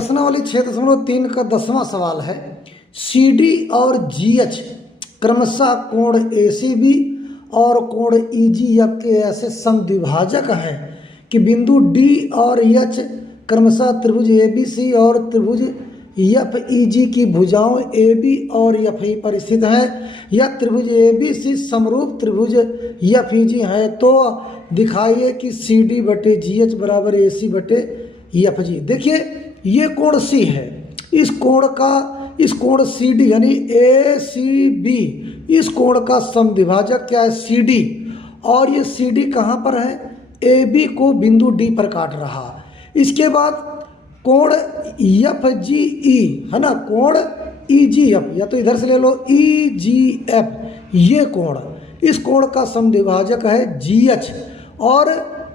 प्रश्नावली 6.3 का 10वां सवाल है। CD और GH क्रमशः कोण ACB और कोण EGF के ऐसे समद्विभाजक हैं कि बिंदु D और H क्रमशः त्रिभुज ABC और त्रिभुज FEG की भुजाओं AB और FE पर स्थित हैं। यह त्रिभुज ABC समरूप त्रिभुज FEG है, तो दिखाइए कि CD बटे GH बराबर AC बटे FG। देखिए ये कोण C है, इस कोण CD यानी ACB, इस कोण का समद्विभाजक क्या है CD, और ये CD कहाँ पर है, AB को बिंदु D पर काट रहा। इसके बाद कोण FGE है ना, कोण EGF, या तो इधर से ले लो EGF, ये कोण, इस कोण का समद्विभाजक है GH, और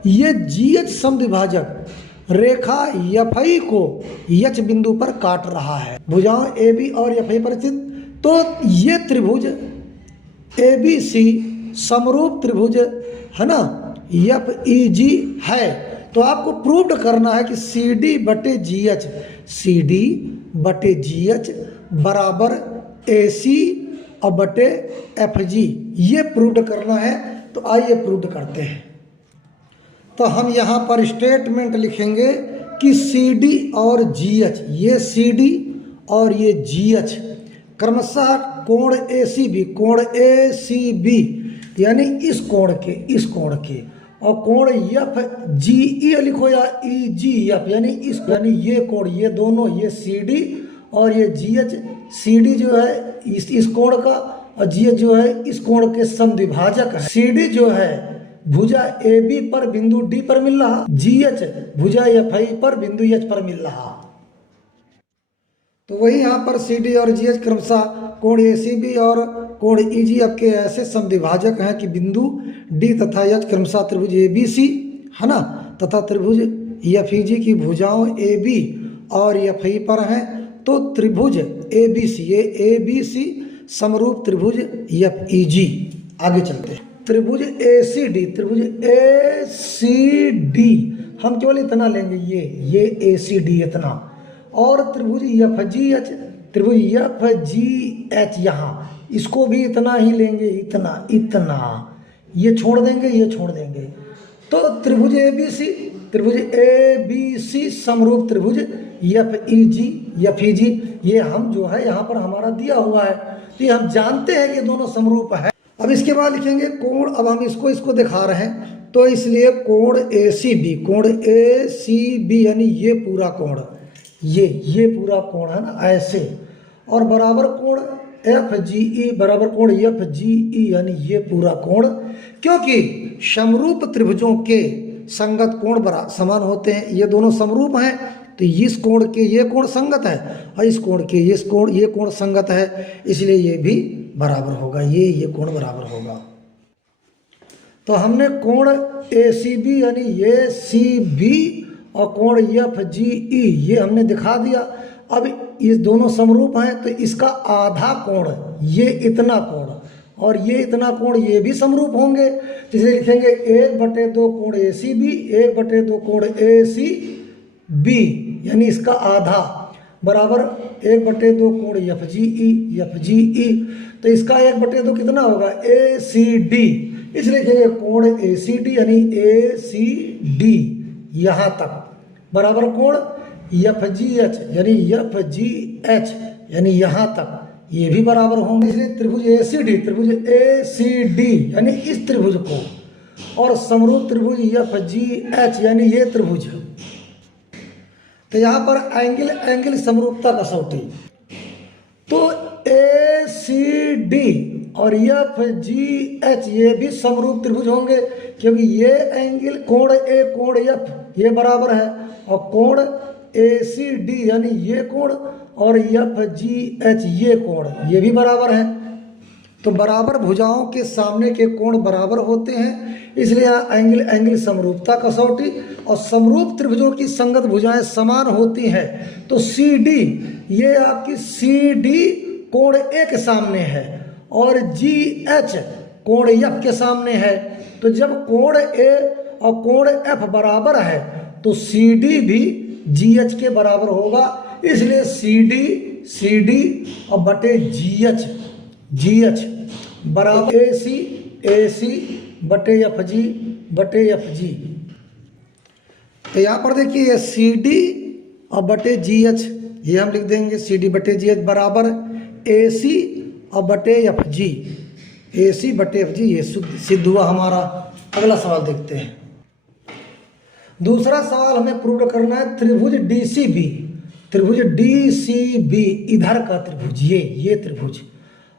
ये GH समद्विभाजक रेखा FI को H बिंदु पर काट रहा है, भुजाओं AB और FI पर स्थित। तो ये त्रिभुज ABC समरूप त्रिभुज है ना FEG है। तो आपको प्रूव्ड करना है कि CD बटे GH बराबर AC और बटे FG, ये प्रूव्ड करना है। तो आइए प्रूव्ड करते हैं। तो हम यहाँ पर स्टेटमेंट लिखेंगे कि CD और GH, ये CD और ये GH क्रमशः कोण ACB यानी इस कोण के और कोण FGE लिखो या EGF यानी ये कोण, ये दोनों, ये CD और ये GH, CD जो है इस कोण का और GH जो है इस कोण के समद्विभाजक है। CD जो है भुजा AB पर बिंदु D पर मिल रहा, GH भुजा FI पर बिंदु H पर मिल रहा। तो वही यहाँ पर CD और GH क्रमशः कोण ACB और कोण EGF के ऐसे समद्विभाजक हैं कि बिंदु D तथा H क्रमशः त्रिभुज ABC है ना तथा त्रिभुज FEG की भुजाओं AB और FI पर हैं। तो त्रिभुज ABC, ये ABC समरूप त्रिभुज FEG। आगे चलते हैं। त्रिभुज ACD हम केवल इतना लेंगे, ये ACD इतना, और त्रिभुज FGH यहाँ, इसको भी इतना ही लेंगे, इतना ये छोड़ देंगे। तो त्रिभुज ABC समरूप त्रिभुज FEG, ये हम जो है यहाँ पर हमारा दिया हुआ है, तो ये हम जानते हैं कि ये दोनों समरूप है। अब इसके बाद लिखेंगे कोण, अब हम इसको दिखा रहे हैं, तो इसलिए कोण ACB यानी ये पूरा कोण, ये पूरा कोण है ना ऐसे, और बराबर कोण FGE बराबर कोण FGE यानी ये पूरा कोण, क्योंकि समरूप त्रिभुजों के संगत कोण समान होते हैं, ये दोनों समरूप हैं, तो इस कोण के ये कोण संगत है और इस कोण के ये कोण संगत है, इसलिए ये भी बराबर होगा, ये कोण बराबर होगा। तो हमने कोण ACB यानी ACB और कोण FGE ये हमने दिखा दिया। अब ये दोनों समरूप हैं, तो इसका आधा कोण, ये इतना कोण और ये इतना कोण, ये भी समरूप होंगे, जिसे लिखेंगे 1/2 कोण ACB 1/2 कोण ACB यानी इसका आधा बराबर 1/2 कोण FGE, तो इसका 1/2 कितना होगा ACD, इसलिए लिखेंगे कोण ACD यानी ACD यहाँ तक बराबर कोण FGH यानी यहाँ तक, ये भी बराबर होंगे, इसलिए त्रिभुज ACD यानी इस त्रिभुज को और समरूप त्रिभुज FGH यानी ये त्रिभुज। तो यहाँ पर एंगल समरूपता कसौटी, तो ACD और FGH ये भी समरूप त्रिभुज होंगे, क्योंकि ये एंगल कोण A कोण F ये बराबर है, और कोण ACD यानी ये कोण और FGH ये कोण ये भी बराबर है। तो बराबर भुजाओं के सामने के कोण बराबर होते हैं, इसलिए एंगल समरूपता कसौटी, और समरूप त्रिभुजों की संगत भुजाएं समान होती हैं। तो CD ये आपकी CD कोण A के सामने है और GH कोण F के सामने है। तो जब कोण A और कोण F बराबर है तो CD भी जी एच के बराबर होगा, इसलिए सी डी और बटे जी एच बराबर ए सी बटे एफ जी। तो यहाँ पर देखिए सी डी और बटे जी एच, ये हम लिख देंगे सी डी बटे जी एच बराबर ए सी और बटे एफ जी, ए सी बटे एफ जी, ये सिद्ध हुआ हमारा। अगला सवाल देखते हैं। दूसरा सवाल हमें प्रूव करना है त्रिभुज डी सी बी इधर का त्रिभुज, ये त्रिभुज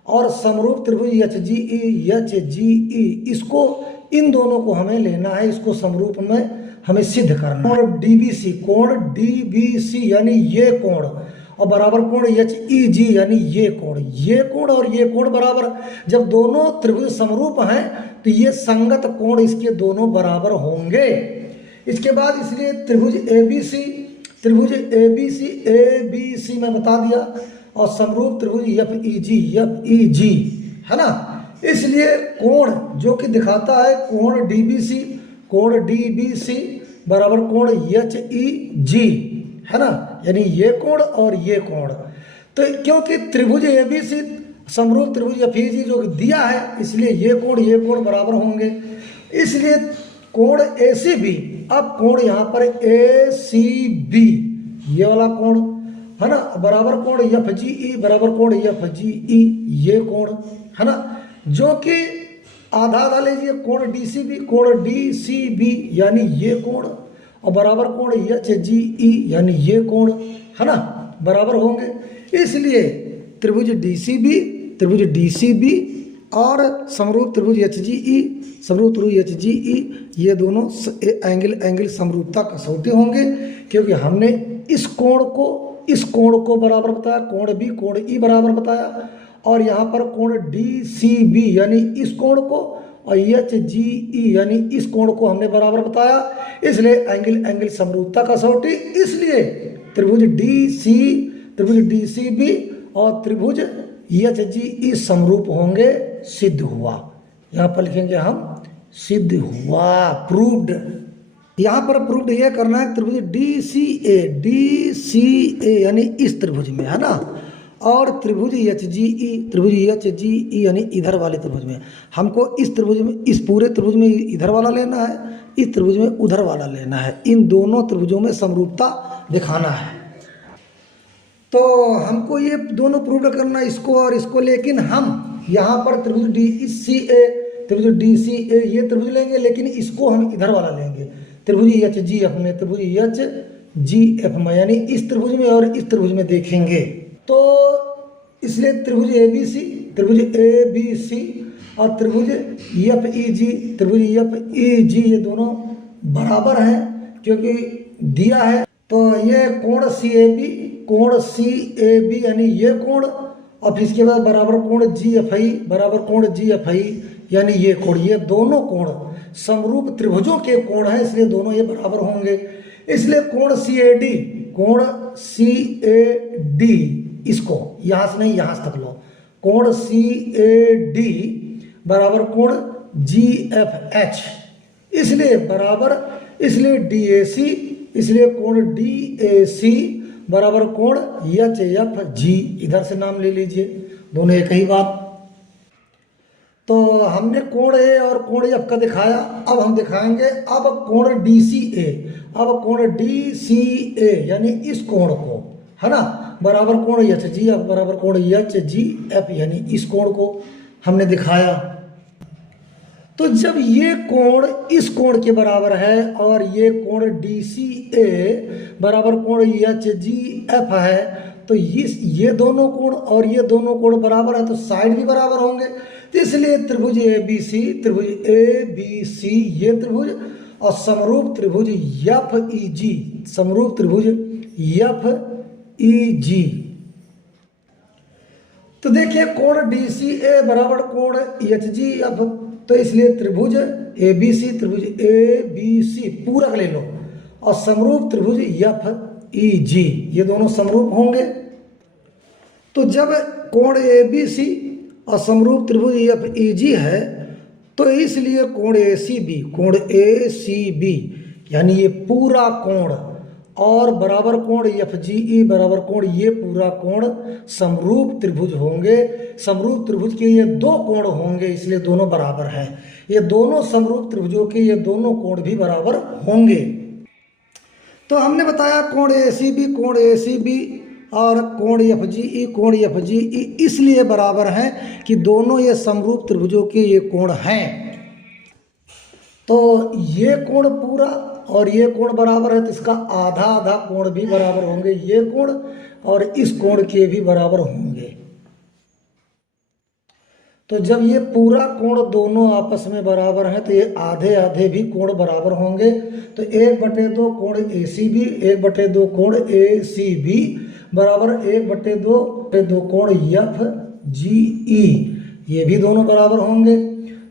और समरूप त्रिभुज एच जी ई, इसको इन दोनों को हमें लेना है, इसको समरूप में हमें सिद्ध करना। कोण डी बी सी यानी ये कोण और बराबर कोण एच ई जी यानी ये कोण और ये कोण बराबर, जब दोनों त्रिभुज समरूप हैं तो ये संगत कोण इसके दोनों बराबर होंगे। इसके बाद इसलिए त्रिभुज ए बी सी मैं बता दिया और समरूप त्रिभुज एफ ई जी है ना। इसलिए कोण जो कि दिखाता है कोण डी बी सी बराबर कोण एच ई जी है ना, यानी ये कोण और ये कोण। तो क्योंकि त्रिभुज ए बी सी समरूप त्रिभुज एफ ई जी जो दिया है, इसलिए ये कोण बराबर होंगे। इसलिए कोण ए सी बी, अब कोण यहाँ पर ए सी बी ये वाला कोण है ना, बराबर कोण एफ जी ई बराबर कोण एफ जी ई, ये कोण है ना, जो कि आधा लीजिए कोण डी सी बी यानी ये कोण और बराबर कोण एच जी ई यानी ये कोण है ना, बराबर होंगे। इसलिए त्रिभुज डी सी बी और समरूप त्रिभुज एच जी ई ये दोनों एंगल समरूपता कसौटी होंगे, क्योंकि हमने इस कोण को बराबर बताया, कोण बी कोण ई बराबर बताया, और यहाँ पर कोण डी सी बी यानी इस कोण को और एच जी ई यानी इस कोण को हमने बराबर बताया। इसलिए एंगल समरूपता कसौटी, इसलिए त्रिभुज डी सी बी और त्रिभुज एच जी ई समरूप होंगे, सिद्ध हुआ। यहाँ पर लिखेंगे हम सिद्ध हुआ, प्रूव्ड। यहाँ पर प्रूव्ड ये करना है त्रिभुज डी सी ए यानी इस त्रिभुज में है ना, और त्रिभुज एच जी ई यानी इधर वाले त्रिभुज में। हमको इस त्रिभुज में, इस पूरे त्रिभुज में इधर वाला लेना है, इस त्रिभुज में उधर वाला लेना है, इन दोनों त्रिभुजों में समरूपता दिखाना है। तो हमको ये दोनों प्रूव करना, इसको और इसको, लेकिन हम यहाँ पर त्रिभुज डी सी ए ये त्रिभुज लेंगे, लेकिन इसको हम इधर वाला लेंगे त्रिभुज एच जी एफ में, त्रिभुज एच जी एफ में, यानी इस त्रिभुज में और इस त्रिभुज में देखेंगे। तो इसलिए त्रिभुज ए बी सी और त्रिभुज एफ ई जी ये दोनों बराबर हैं, क्योंकि दिया है। तो ये कोण सी ए बी यानी ये कोण, और इसके बाद बराबर कोण जी एफ आई यानी ये कोण, ये दोनों कोण समरूप त्रिभुजों के कोण हैं, इसलिए दोनों ये बराबर होंगे। इसलिए कोण सी ए डी इसको यहाँ से नहीं यहाँ से तक लो, कोण सी ए डी बराबर कोण जी एफ एच, इसलिए बराबर, इसलिए डी ए सी, इसलिए कोण डी ए सी बराबर कोण एच एफ जी, इधर से नाम ले लीजिए, दोनों एक ही बात। तो हमने कोण ए और कोण एफ का दिखाया, अब हम दिखाएंगे अब कोण डी सी ए यानी इस कोण को है ना, बराबर कोण एच जी एफ बराबर कोण एच जी एफ यानी इस कोण को हमने दिखाया। तो जब ये कोण इस कोण के बराबर है और ये कोण डी सी ए बराबर कोण एच जी एफ है, तो ये दोनों कोण और ये दोनों कोण बराबर है, तो साइड भी बराबर होंगे। तो इसलिए त्रिभुज ए बी सी ये त्रिभुज और समरूप त्रिभुज एफ ई जी, समरूप त्रिभुज एफ ई जी। तो देखिए कोण डी सी ए बराबर कोण एच जी एफ, तो इसलिए त्रिभुज ए बी सी पूरक ले लो और समरूप त्रिभुज एफ ई जी, ये दोनों समरूप होंगे। तो जब कोण ए बी सी और समरूप त्रिभुज एफ ई जी है, तो इसलिए कोण ए सी बी यानी ये पूरा कोण और बराबर कोण FGE बराबर कोण, ये पूरा कोण समरूप त्रिभुज होंगे। समरूप त्रिभुज के ये दो कोण होंगे, इसलिए दोनों बराबर हैं। ये दोनों समरूप त्रिभुजों के ये दोनों कोण भी बराबर होंगे। तो हमने बताया कोण ACB और कोण FGE इसलिए बराबर हैं कि दोनों ये समरूप त्रिभुजों के ये कोण हैं। तो ये कोण पूरा और ये कोण बराबर है, तो इसका आधा आधा कोण भी बराबर होंगे। ये कोण और इस कोण के भी बराबर होंगे। तो जब ये पूरा कोण दोनों आपस में बराबर हैं, तो ये आधे आधे भी कोण बराबर होंगे। तो 1/2 कोण ACB 1/2 कोण ACB बराबर 1/2 कोण FGE, ये भी दोनों बराबर होंगे।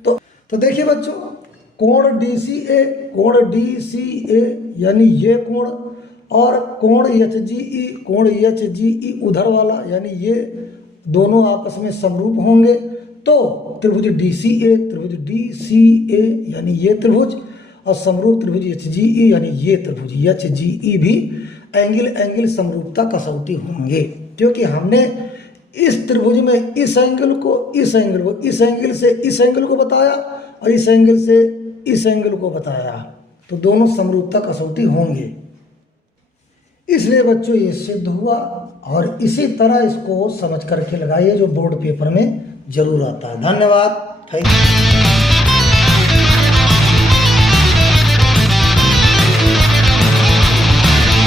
तो देखिए बच्चों, कोण DCA यानी ये कोण और कोण HGE उधर वाला, यानी ये दोनों आपस में समरूप होंगे। तो त्रिभुज DCA यानी ये त्रिभुज और समरूप त्रिभुज HGE यानी ये त्रिभुज HGE भी एंगल समरूपता कसौटी होंगे, क्योंकि हमने इस त्रिभुज में इस एंगल से इस एंगल को बताया और इस एंगल से इस एंगल को बताया, तो दोनों समरूपता कसौटी होंगे। इसलिए बच्चों ये सिद्ध हुआ, और इसी तरह इसको समझ करके लगाइए जो बोर्ड पेपर में जरूर आता है। धन्यवाद। Thank you.